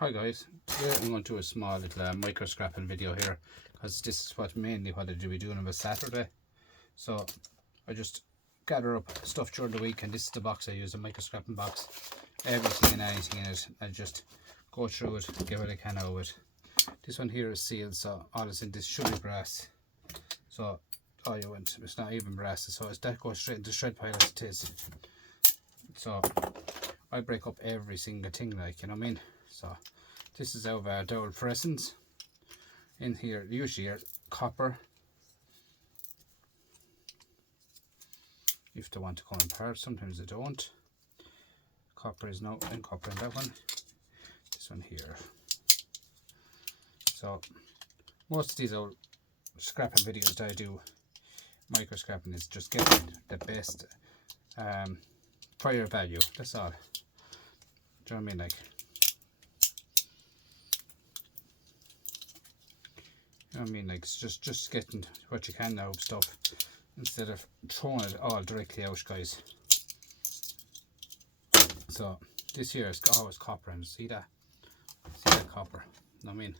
Hi guys, today I'm going to do a small little micro scrapping video here, because this is mainly what I do be doing on a Saturday. So I just gather up stuff during the week, and this is the box I use, a micro scrapping box. Everything and anything in it, I just go through it, get what I can out of it. This one here is sealed, so all that's in this should be brass. So it's not even brass, so that goes straight into shred pile as it is. So I break up every single thing, like, you know what I mean. So this is out of Dowell fluorescents. In here usually are copper, if they want to come apart. Sometimes they don't. Copper is no in copper in that one. This one here. So most of these old scrapping videos that I do, micro scrapping, is just getting the best fire value. That's all. Do you know what I mean? Like, you know what I mean? Like, it's just getting what you can out of stuff instead of throwing it all directly out, guys. So this here is always copper, and see that copper, you know what I mean?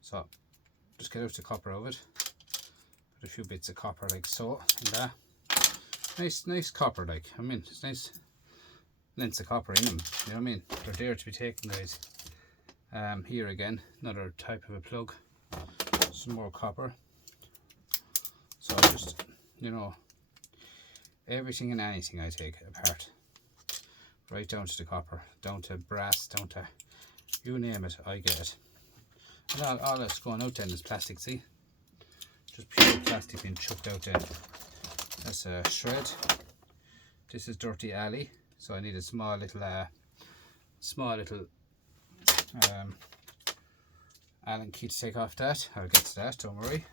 So just get out the copper of it, put a few bits of copper like so, and that nice copper, like, I mean, it's nice lengths of copper in them, you know what I mean? They're there to be taken, guys. Here again, another type of a plug, some more copper. So just, you know, everything and anything I take apart, right down to the copper, down to brass, down to you name it, I get it. And all that's going out then is plastic, see? Just pure plastic being chucked out then. That's a shred. This is Dirty Alley, so I need a small little Allen key to take off that. I'll get to that, don't worry.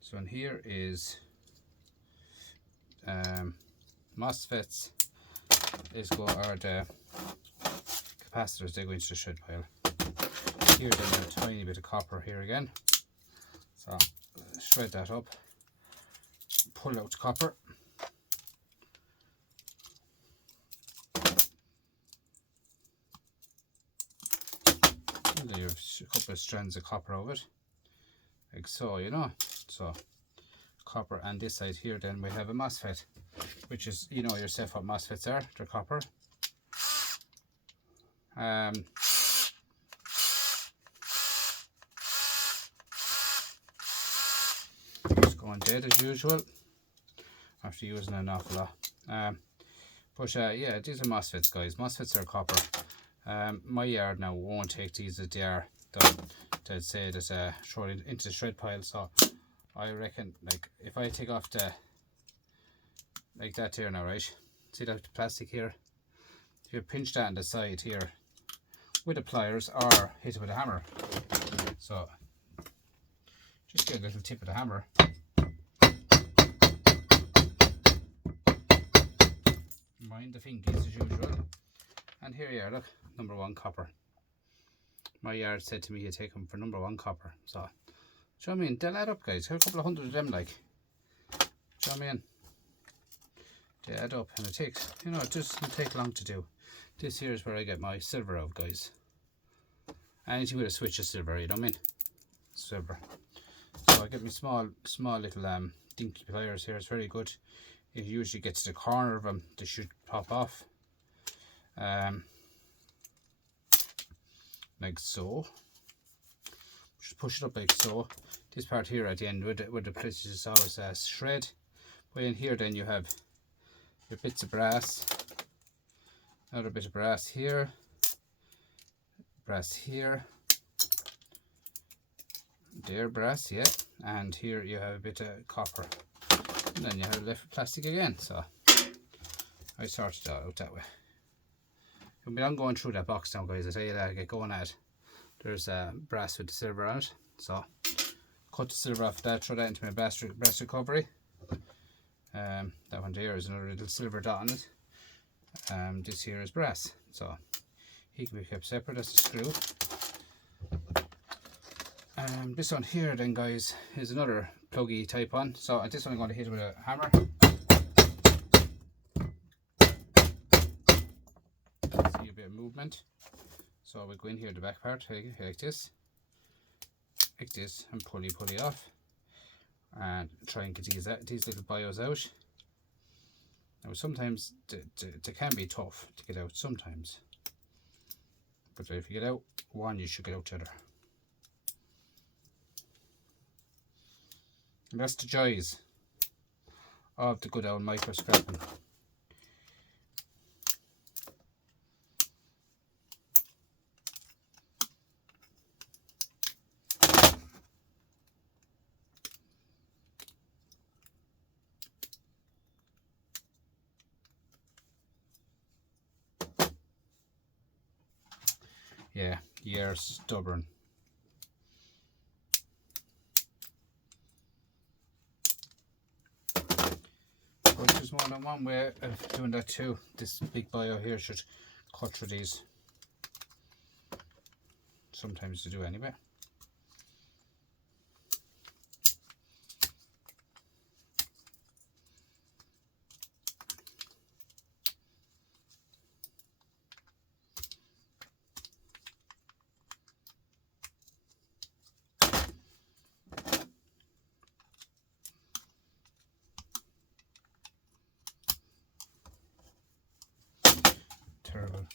This one here is MOSFETs, are the capacitors, they go into the shred pile. Here then a tiny bit of copper here again. So shred that up, pull out the copper. And then you have a couple of strands of copper over it, like so, you know. So copper, and this side here then we have a MOSFET, which is, you know yourself what MOSFETs are, they're copper. Just going dead as usual after using an awful lot. But yeah, these are MOSFETs, guys. MOSFETs are copper. My yard now won't take these as they are. They'd say that throw it into the shred pile. So I reckon, like, if I take off the, like that here now, right? See that plastic here? If you pinch that on the side here with the pliers or hit it with a hammer. So just get a little tip of the hammer. Mind the fingies as usual. And here you are, look, number 1 copper. My yard said to me he'd take them for number 1 copper. So, do you know what I mean? They'll add up, guys. Have a couple of hundred of them, like. Do you know what I mean? They add up, and it takes, you know, it doesn't take long to do. This here is where I get my silver out, guys. Anything with a switch of silver, you know what I mean? Silver. So I get my small little dinky pliers here. It's very good. If you usually get to the corner of them, they should pop off. Like so. Just push it up like so. This part here at the end where the place is always shred. But in here then you have your bits of brass. Another bit of brass here. Brass here. There, brass, yeah. And here you have a bit of copper. And then you have left plastic again. So I sorted it out that way. But I'm going through that box now, guys. I tell you that, I get going at it. There's brass with the silver on it. So cut the silver off that, throw that into my brass recovery. That one there is another little silver dot on it. This here is brass. So he can be kept separate. That's the screw. This one here then, guys, is another pluggy type one. So at this one I'm going to hit it with a hammer. See a bit of movement. So we go in here, the back part, like this, and pulley off, and try and get these little bios out. Now sometimes they can be tough to get out sometimes, but if you get out one, you should get out the other. And that's the joys of the good old micro scrapping. Yeah, you're stubborn. But there's more than one way of doing that too. This big bio here should cut through these. Sometimes to do anyway. Terrible.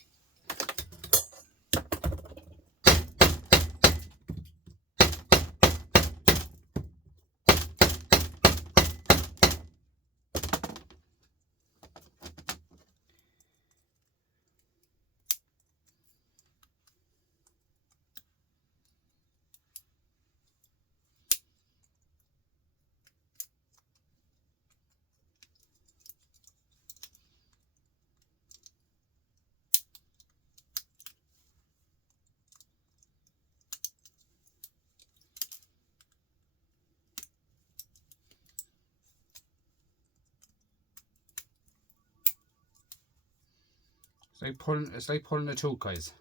It's like pulling a tooth, guys.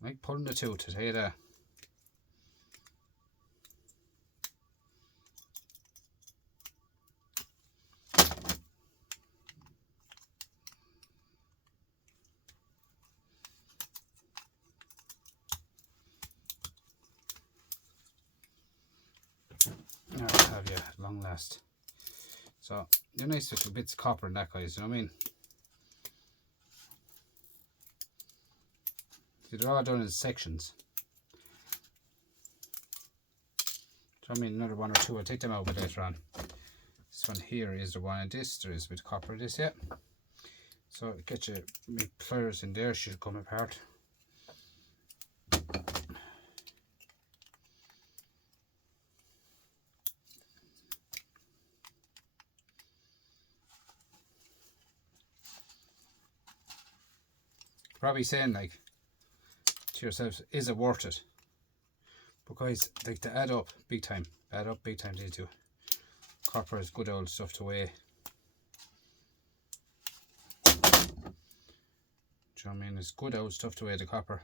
Like pulling a tooth, I tell you that. Now I have you at long last. So they're nice little bits of copper in that, guys, you know what I mean? See, they're all done in sections. So I mean, another one or two, I'll take them out a bit later on. This one here is the one, and this, there is a bit of copper in this, yeah. So get your big pliers in there, should come apart. Probably saying like to yourselves, is it worth it? But guys, like, to add up big time these two. Copper is good old stuff to weigh. Do you know what I mean? It's good old stuff to weigh, the copper.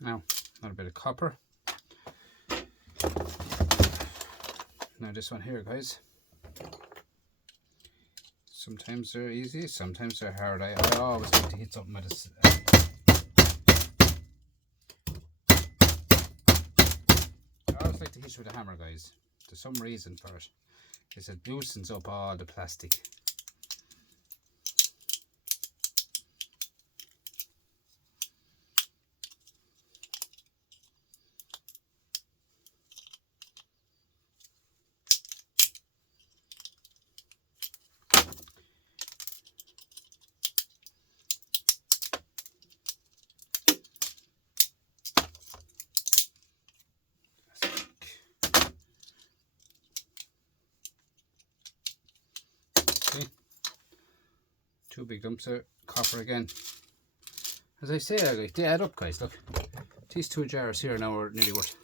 Now, another bit of copper. Now this one here, guys. Sometimes they're easy, sometimes they're hard. I always like to hit something with this. I always like to hit with a hammer, guys. There's some reason for it. Because it loosens up all the plastic. See? Two big lumps of copper again. As I say, like, they add up, guys. Look, these two jars here now are nearly worth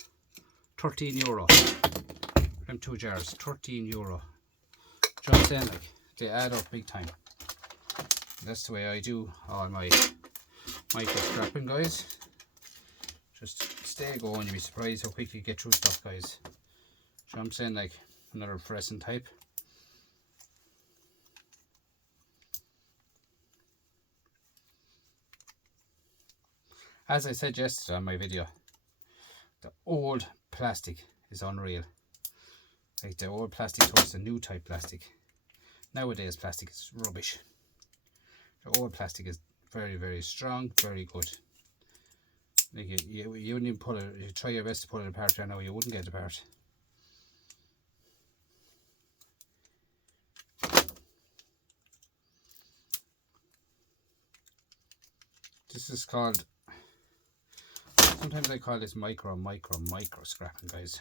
€13. Them two jars, €13. Do you know what I'm saying? Like, they add up big time. That's the way I do all my micro scrapping, guys. Just stay going, you'll be surprised how quickly you get through stuff, guys. Do you know what I'm saying? Like, another fluorescent type. As I said yesterday on my video, the old plastic is unreal. Like the old plastic towards the new type plastic. Nowadays plastic is rubbish. The old plastic is very, very strong, very good. Like you wouldn't even pull it, you try your best to pull it apart right now, you wouldn't get it apart. This is called, sometimes I call this micro scrapping, guys.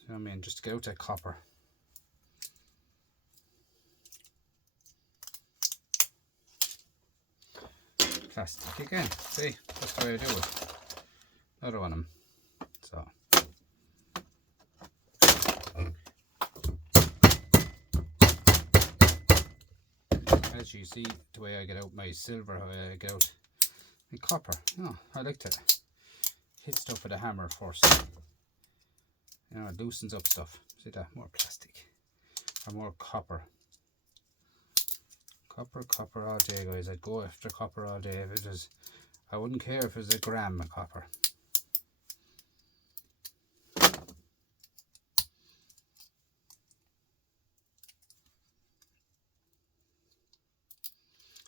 You know what I mean? Just to get out that copper. Plastic again. See, that's the way I do it. Another one of them. So. As you see, the way I get out my silver, how I get out my copper. Oh, I like to hit stuff with a hammer first. You know, it loosens up stuff. See that? More plastic. Or more copper. Copper all day, guys. I'd go after copper all day if it was. I wouldn't care if it was a gram of copper.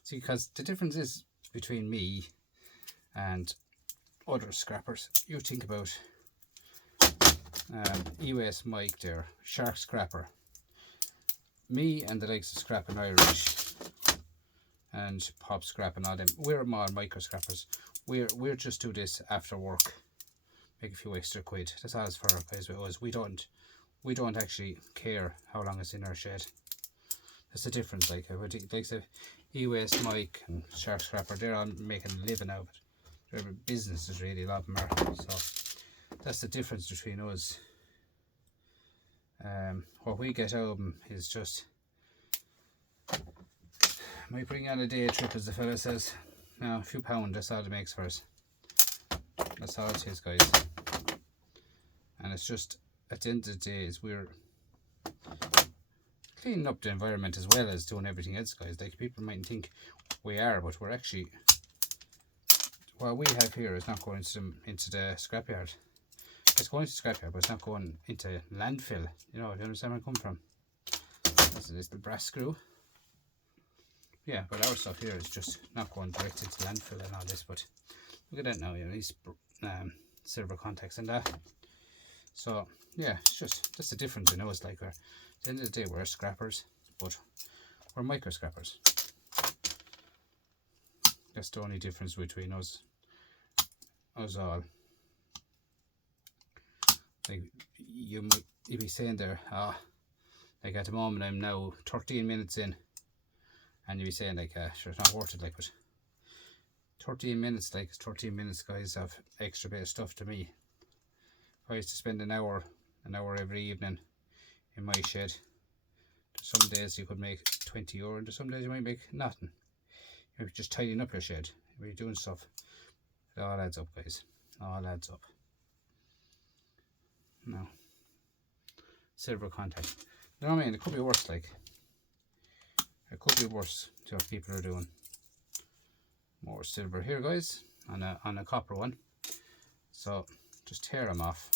See, because the difference is between me and other scrappers. You think about EOS Mike there, Shark Scrapper. Me and the likes of Scrapping Irish and Pop Scrap and all them, we're more micro scrappers. We're just do this after work, make a few extra quid. That's all it's for, guys. With us, we don't actually care how long it's in our shed. That's the difference. Like the EOS Mike and Shark Scrapper, they're all making a living out of it. Their business is really a lot more. So that's the difference between us. What we get out of them is just might bring on a day trip, as the fella says. Now a few pound, that's all it makes for us. That's all it is, guys. And it's just at the end of the day is we're cleaning up the environment as well as doing everything else, guys. Like people might think we are, but we're actually, what we have here is not going into the scrapyard. It's going to scrapyard, but it's not going into landfill. You know, do you understand where I come from? That's a little brass screw. Yeah, but our stuff here is just not going direct into landfill and all this. But look at that now, you know, these silver contacts and that. So yeah, it's just that's the difference. You know, it's like at the end of the day we're scrappers, but we're micro scrappers. That's the only difference between us all. Like you might be saying there, like at the moment I'm now 13 minutes in, and you'd be saying like, sure, it's not worth it, like, but 13 minutes, like, it's 13 minutes, guys, of extra bit of stuff to me. If I used to spend an hour every evening in my shed, some days you could make 20 euro, and some days you might make nothing. You're just tidying up your shed, you're doing stuff. It all adds up, guys, all adds up. No. Silver contact. You know what I mean? It could be worse, like. It could be worse to what people are doing. More silver here, guys, on a copper one. So just tear them off,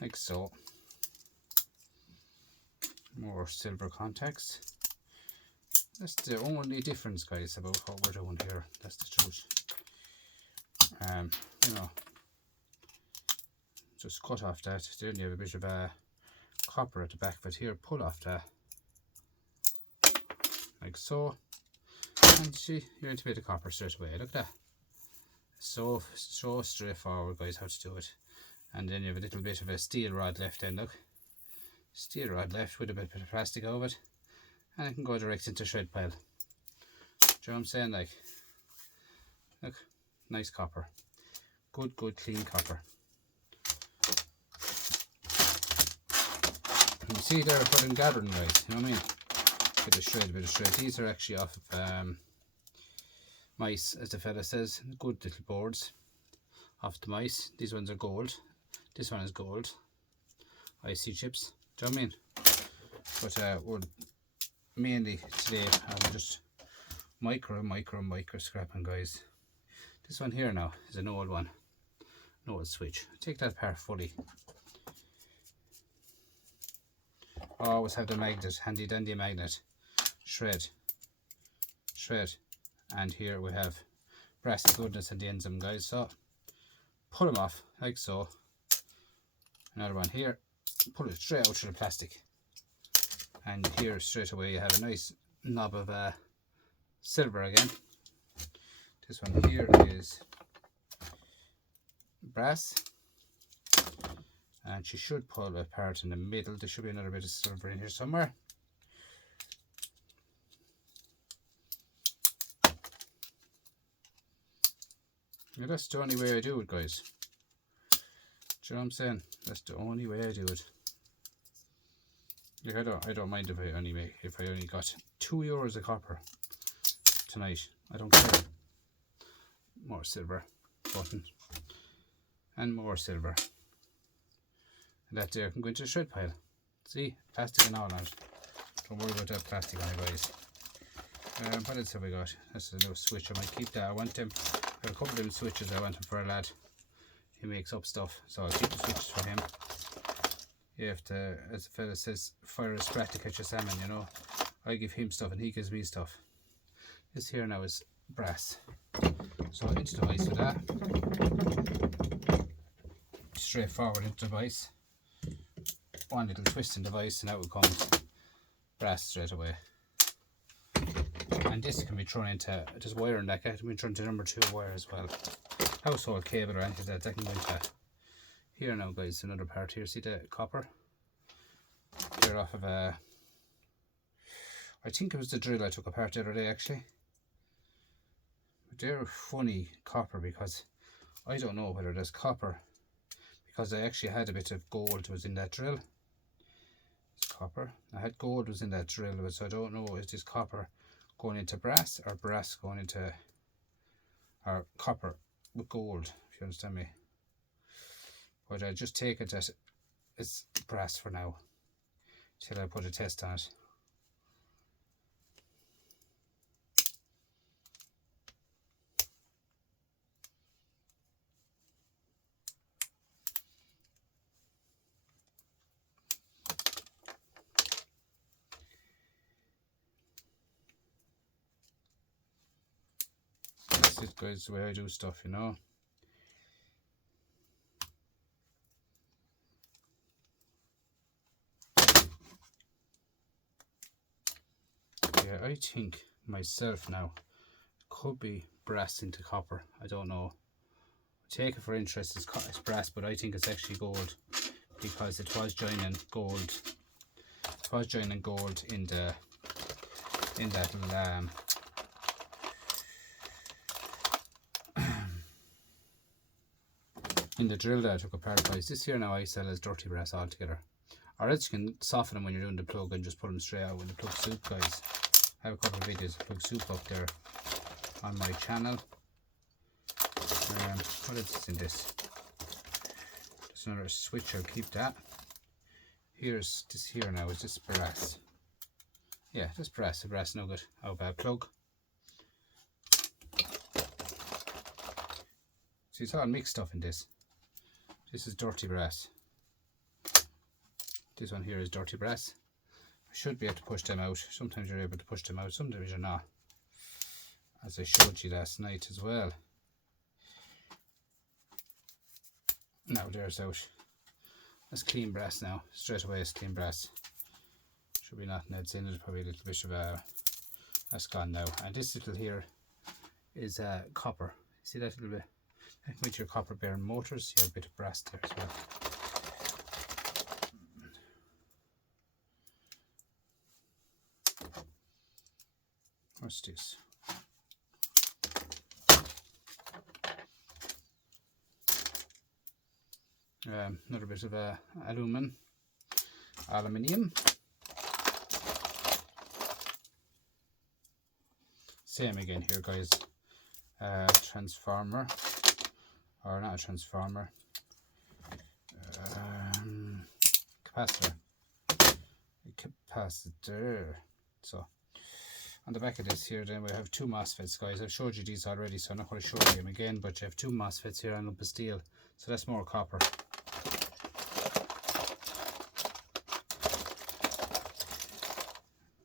like so. More silver contacts. That's the only difference, guys, about what we're doing here. That's the truth. You know, just cut off that. Then you have a bit of copper at the back of it here. Pull off that, like so, and see, you're into a bit of copper straight away. Look at that. So straightforward, guys, how to do it. And then you have a little bit of a steel rod left then, look. Steel rod left with a bit of plastic over it, and it can go direct into shred pile. Do you know what I'm saying? Like, look, nice copper. Good clean copper. And you see there what I'm gathering, guys, you know what I mean? Bit of shred. These are actually off of mice, as the fella says. Good little boards off the mice. These ones are gold. This one is gold. IC chips. Do you know what I mean? But we're mainly today I'm just micro scrapping, guys. This one here now is an old one, an old switch. Take that apart fully. Always have the magnet, handy dandy magnet. Shred, and here we have brassy goodness at the ends of them, guys. So pull them off like so. Another one here, pull it straight out through the plastic, and here straight away you have a nice knob of silver again. This one here is brass, and she should pull apart in the middle. There should be another bit of silver in here somewhere. Now that's the only way I do it, guys. Do you know what I'm saying? That's the only way I do it. Like I don't mind if I only got €2 of copper tonight. I don't care. More silver button and more silver. And that there can go into the shred pile. See, plastic and all on it. Don't worry about that plastic on it, guys. What else have we got? That's a little switch. I might keep that. I want them. Got a couple of them switches. I want them for a lad. He makes up stuff, so I'll keep the switches for him. You have to, as the fella says, fire a sprat to catch a salmon, you know. I give him stuff and he gives me stuff. This here now is brass. So into the vise with that. Straight forward into the vise. One little twist in the vise and out it comes brass straight away. And this can be thrown into, there's wire in that, can be thrown into number 2 wire as well. Household cable or anything that can go into. Here now, guys, another part here. See the copper? They're off of I think it was the drill I took apart the other day, actually. But they're funny copper because I don't know whether there's copper, because I actually had a bit of gold was in that drill. It's copper. I had gold was in that drill, so I don't know, is this copper going into brass or brass going into, or copper with gold, if you understand me. But I just take it that it's brass for now, till I put a test on it. This is, guys, the way I do stuff, you know. Yeah, I think myself now could be brass into copper. I don't know. I take it for interest, it's brass, but I think it's actually gold because it was joining gold. It was joining gold in the that little in the drill that I took apart, guys. This here now I sell as dirty brass altogether. Or else you can soften them when you're doing the plug and just put them straight out with the plug soup, guys. I have a couple of videos of plug soup up there on my channel. What else is in this? There's another switch, I'll keep that. Here's this here now, is this brass? Yeah, this brass, the brass no good. How about plug? See, it's all mixed stuff in this. This is dirty brass. This one here is dirty brass. I should be able to push them out. Sometimes you're able to push them out, sometimes you're not. As I showed you last night as well. Now there's out. That's clean brass now. Straight away it's clean brass. Should be nothing else in it. Probably a little bit of that's gone now. And this little here is copper. See that little bit? With your copper bearing motors, you have a bit of brass there as well. What's this? Another bit of aluminium. Same again here, guys. Transformer, or not a transformer. Capacitor. So On the back of this here then we have 2 MOSFETs, guys. I've showed you these already, so I'm not going to show you them again, but you have 2 MOSFETs here and lump of steel, so that's more copper.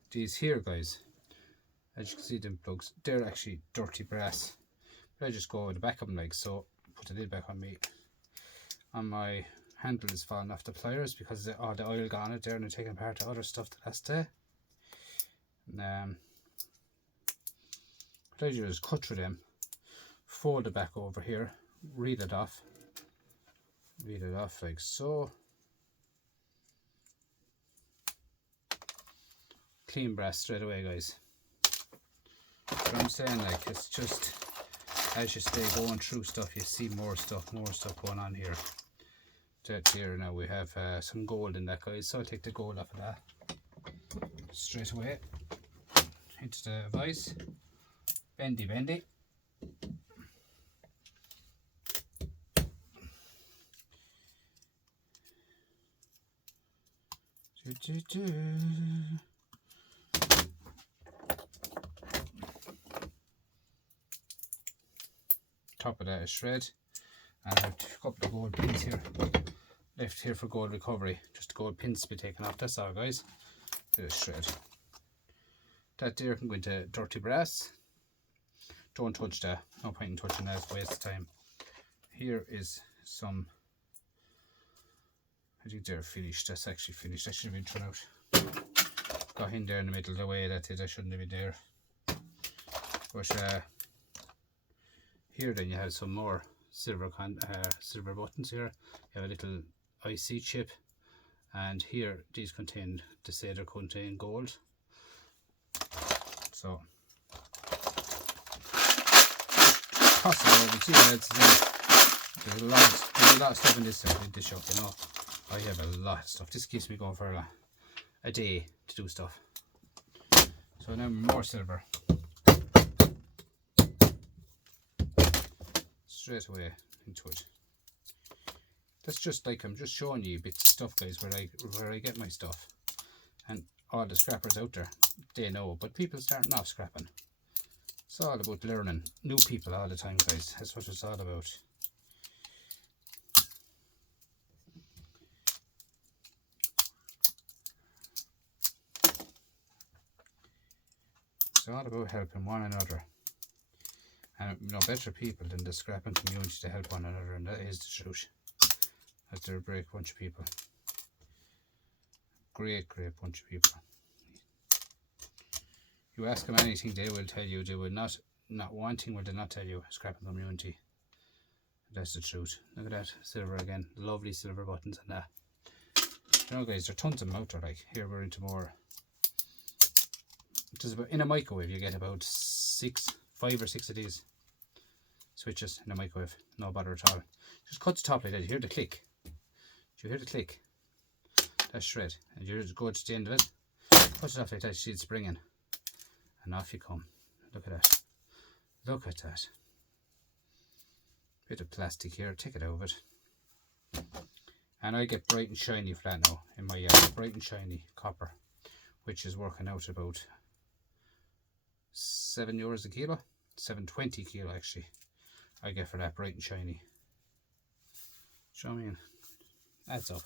These here, guys, as you can see, them plugs, they're actually dirty brass, but I just go over the back of them like so. Put the lid back on me. On my handle is falling off the pliers because all the oil got on it there, and they're taking apart the other stuff the last day. And, what I do is cut through them, fold it back over here, reel it off like so. Clean brass straight away, guys. That's what I'm saying, like, it's just as you stay going through stuff, you see more stuff going on here. That here now we have some gold in that, guys, so I'll take the gold off of that straight away into the vise. Bendy. Top of that is shred, and I have a couple of gold pins here left here for gold recovery, just the gold pins to be taken off. That's all, guys. Bit of shred. That there can go into dirty brass. Don't touch that, no point in touching that, it's a waste of time. Here is some, I think they're finished. That's actually finished. That should have been thrown out. Got in there in the middle of the way, that shouldn't have been there. But here then you have some more silver buttons here. You have a little IC chip, and here these contain, they say they contain gold. So possible, but see, there's a lot of stuff in this shop, you know. I have a lot of stuff. This keeps me going for a day to do stuff. So now more silver. Straight away into it. That's just like, I'm just showing you bits of stuff, guys, where I get my stuff. And all the scrappers out there, they know, but people starting off scrapping. It's all about learning new people all the time, guys. That's what it's all about. It's all about helping one another. And no better people than the scrapping community to help one another, and that is the truth. That they're a great bunch of people. Great bunch of people. You ask them anything, they will tell you. They will not one thing will they not tell you. Scrapping community. That's the truth. Look at that silver again. Lovely silver buttons and that. You know, guys, there are tons of them out there. Like here, we're into more. Just about in a microwave, you get about 5 or 6 of these switches in a microwave. No bother at all. Just cut the top like that. You hear the click. Do you hear the click? That's shred. And you just go to the end of it. Cut it off like that. You see it springing. And off you come. Look at that. Look at that. Bit of plastic here. Take it out of it. And I get bright and shiny for that now in my yard. Bright and shiny copper, which is working out about €7 a kilo. 7.20 kilo actually. I get for that, bright and shiny. Show me in. Adds up.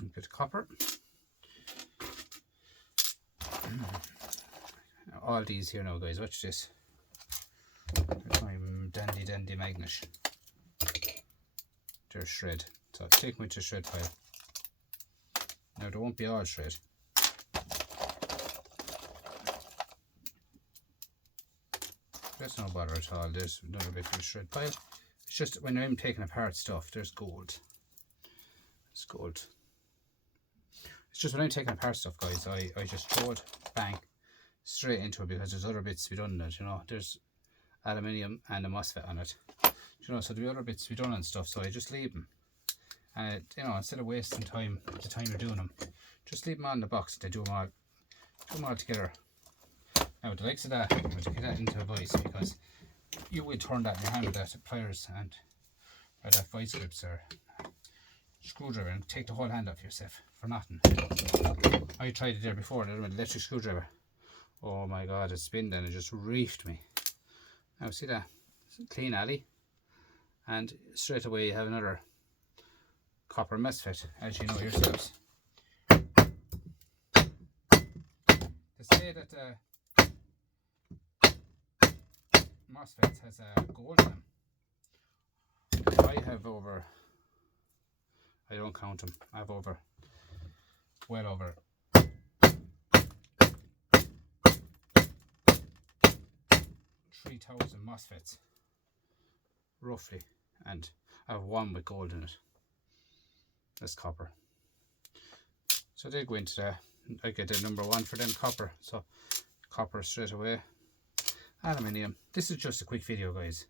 A bit of copper. All these here now, guys, watch this. There's my dandy magnet. They're shred. So take me to shred pile. Now there won't be all shred. That's no bother at all. There's another bit of the shred pile. It's just when I'm taking apart stuff, there's gold. It's gold. It's just when I'm taking apart stuff, guys, I just throw it, bang, straight into it, because there's other bits to be done in it, you know. There's aluminium and a MOSFET on it, you know, so there'll be other bits to be done and stuff, so I just leave them. And, you know, instead of wasting time, the time you're doing them, just leave them on the box. They do them all together. Now, the likes of that, I'm going to get that into a vise, because you will turn that in your hand with that pliers and or that vice grips or screwdriver and take the whole hand off yourself. for nothing. I tried it there before, with an electric screwdriver. Oh my god, it spinned and it just reefed me. Now see that? Clean alley. And straight away you have another copper MOSFET, as you know yourselves. They say that MOSFET has gold in them. I have over, I don't count them, I have over, well over 3,000 MOSFETs, roughly, and I have one with gold in it. That's copper. So they go into the, I get the number one for them, copper. So copper straight away. Aluminium. This is just a quick video, guys.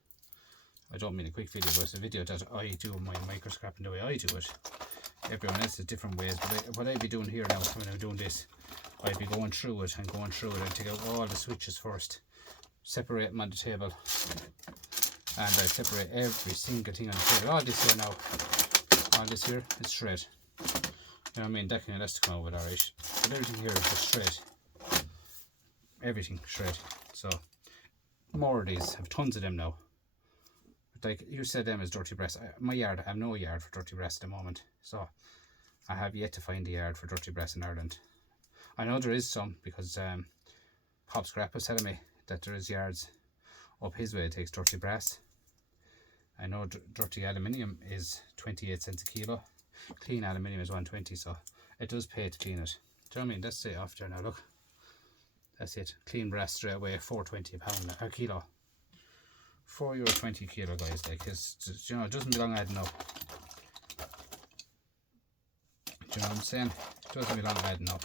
I don't mean a quick video, but it's a video that I do my microscrapping the way I do it. Everyone else has different ways, but what I'd be doing here now when I'm doing this, I'd be going through it and take out all the switches first, separate them on the table, and I separate every single thing on the table. All this here now, all this here is shred. You know what I mean? That kind of has to come out with alright. But everything here is just shred. Everything shred. So more of these, I have tons of them now. Like you said, them as dirty brass. My yard, I have no yard for dirty brass at the moment, so I have yet to find a yard for dirty brass in Ireland. I know there is some, because Pop Scrap was telling me that there is yards up his way that takes dirty brass. I know dirty aluminium is 28 cents a kilo. Clean aluminium is 120, so it does pay to clean it. Do you know what I mean? That's it off there now, look. That's it. Clean brass straight away, $4.20 a kilo. €4.20 kilo, guys. Like, it's, you know, it doesn't belong adding up. Do you know what I'm saying? It doesn't belong adding up.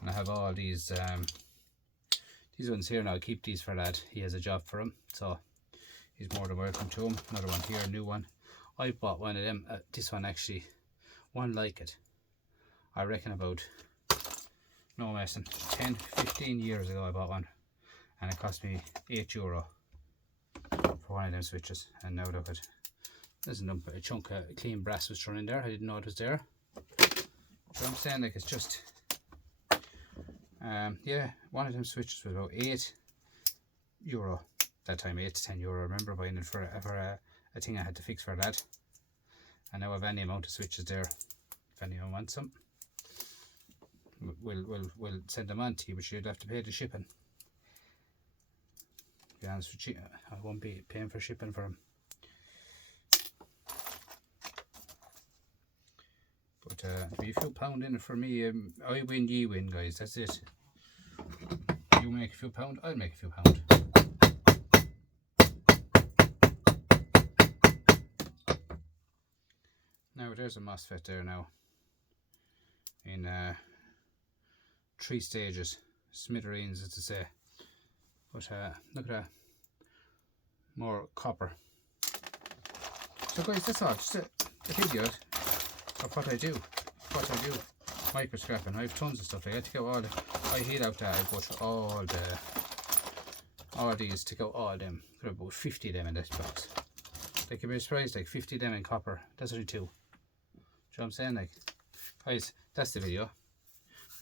And I have all these ones here now. I keep these for lad. He has a job for him, so he's more than welcome to them. Another one here, a new one. I bought one of them. This one actually, one like it. I reckon about, no messing, 10-15 years ago I bought one, and it cost me €8 for one of them switches. And now look at, there's a chunk of clean brass was thrown in there. I didn't know it was there. So I'm saying, like, it's just yeah, one of them switches was about €8 that time, €8 to €10. I remember buying it for a thing I had to fix for a lad, and now I have any amount of switches there. If anyone wants some, we'll send them on to you, but you'd have to pay the shipping. To be honest with you, I won't be paying for shipping for them. But there'll be a few pound in it for me. I win, ye win, guys. That's it. You make a few pound, I'll make a few pound. Now there's a MOSFET there now, in 3 stages, smithereens as to say. But look at that, more copper. So guys, that's all, just a video of what I do, microscrapping. I have tons of stuff. I take out all the, I heat out that, I go through all these, take out all them. There are about 50 of them in this box. Like, you'd be surprised, like 50 of them in copper, that's only 2. Do you know what I'm saying? Like, guys, that's the video.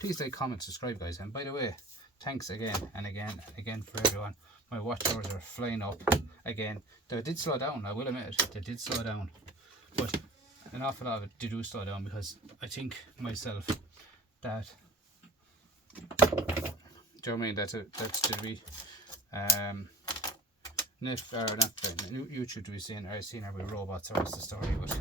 Please like, comment, subscribe, guys. And by the way, thanks again and again and again for everyone. My watch hours are flying up again. They did slow down, I will admit it. They did slow down, but an awful lot of it did slow down, because I think myself that, do you know what I mean, that's to be YouTube to be seen, or seen her with robots, or what's the story, but